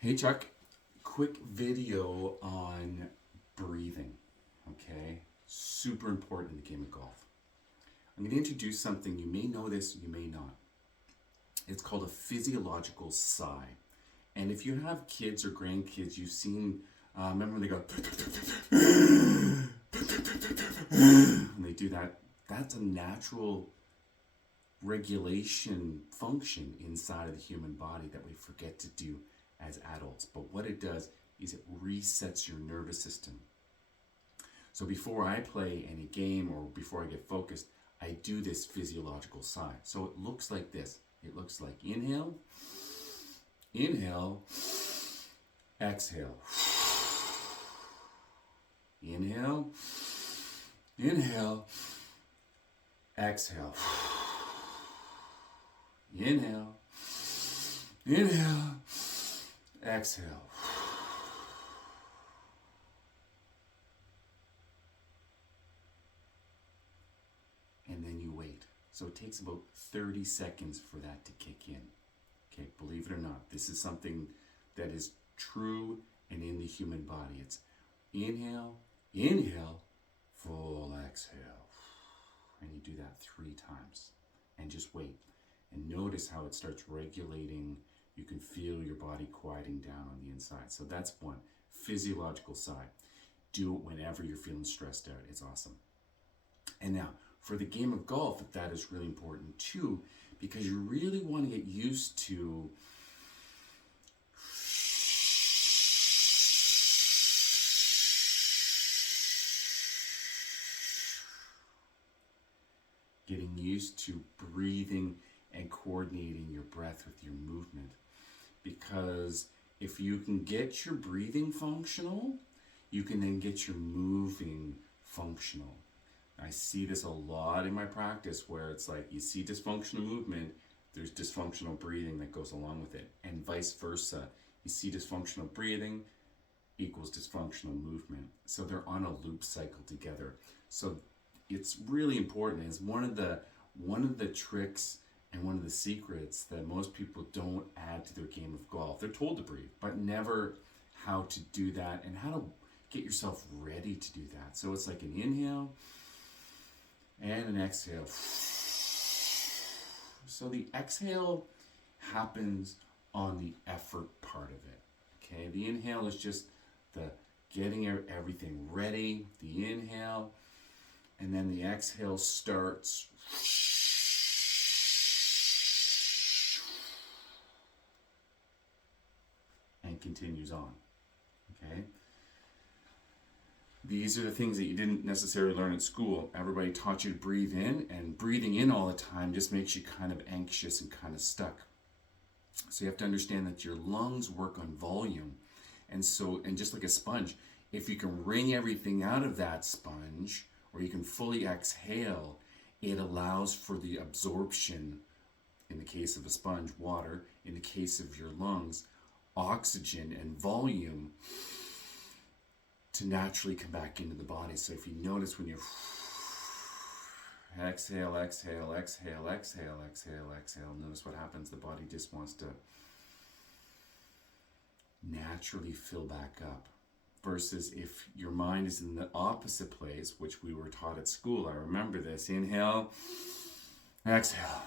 Hey Chuck, quick video on breathing, okay? Super important in the game of golf. I'm going to introduce something, you may know this, you may not. It's called a physiological sigh. And if you have kids or grandkids, you've seen, remember when they go, and they do that, that's a natural regulation function inside of the human body that we forget to do as adults. But what it does is it resets your nervous system. So before I play any game or before I get focused, I do this physiological sigh. So it looks like this. It looks like inhale, inhale, exhale. Inhale, inhale, exhale. Inhale, inhale, exhale. And then you wait. So it takes about 30 seconds for that to kick in. Okay, believe it or not, this is something that is true and in the human body. It's inhale, inhale, full exhale. And you do that 3 times. And just wait. And notice how it starts regulating. You can feel your body quieting down on the inside. So that's one. Physiological sigh. Do it whenever you're feeling stressed out. It's awesome. And now, for the game of golf, that is really important too, because you really want to get used to getting used to breathing and coordinating your breath with your movement. Because if you can get your breathing functional, you can then get your moving functional. I see this a lot in my practice where it's like you see dysfunctional movement, there's dysfunctional breathing that goes along with it, and vice versa. You see dysfunctional breathing equals dysfunctional movement. So they're on a loop cycle together. So it's really important. It's one of the tricks and one of the secrets that most people don't add to their game of golf. They're told to breathe, but never how to do that and how to get yourself ready to do that. So it's like an inhale and an exhale. So the exhale happens on the effort part of it. Okay, the inhale is just the getting everything ready, the inhale, and then the exhale starts and continues on. Okay? These are the things that you didn't necessarily learn at school. Everybody taught you to breathe in, and breathing in all the time just makes you kind of anxious and kind of stuck. So you have to understand that your lungs work on volume. And just like a sponge, if you can wring everything out of that sponge, or you can fully exhale, it allows for the absorption, in the case of a sponge, water, in the case of your lungs, oxygen and volume to naturally come back into the body. So if you notice when you exhale, exhale, exhale, exhale, exhale, exhale, notice what happens. The body just wants to naturally fill back up. Versus if your mind is in the opposite place, which we were taught at school. I remember this. Inhale, exhale.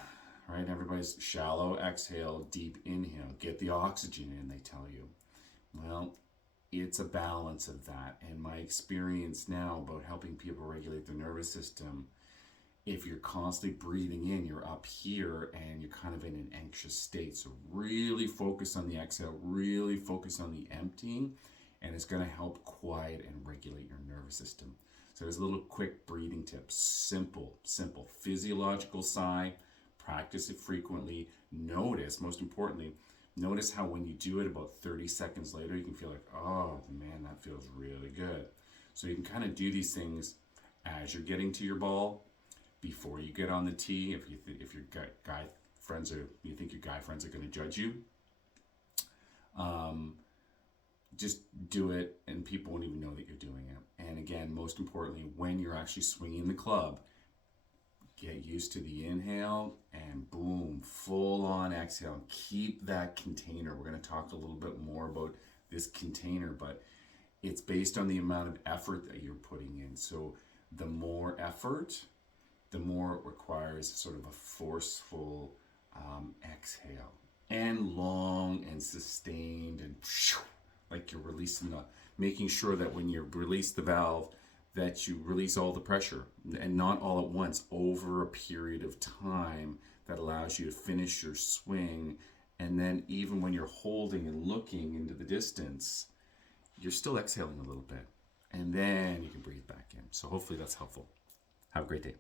Right? Everybody's shallow exhale, deep inhale. Get the oxygen in, they tell you. Well, it's a balance of that. And my experience now about helping people regulate their nervous system, if you're constantly breathing in, you're up here and you're kind of in an anxious state. So really focus on the exhale, really focus on the emptying, and it's going to help quiet and regulate your nervous system. So there's a little quick breathing tip. Simple. Physiological sigh. Practice it frequently. Most importantly, notice how when you do it about 30 seconds later, you can feel like, oh man, that feels really good. So you can kind of do these things as you're getting to your ball, before you get on the tee. If your guy friends you think your guy friends are going to judge you, just do it and people won't even know that you're doing it. And again, most importantly, when you're actually swinging the club, get used to the inhale and boom, full on exhale. Keep that container. We're going to talk a little bit more about this container, but it's based on the amount of effort that you're putting in. So the more effort, the more it requires sort of a forceful exhale, and long and sustained, and like you're releasing making sure that when you release the valve, that you release all the pressure, and not all at once, over a period of time that allows you to finish your swing. And then even when you're holding and looking into the distance, you're still exhaling a little bit, and then you can breathe back in. So hopefully that's helpful. Have a great day.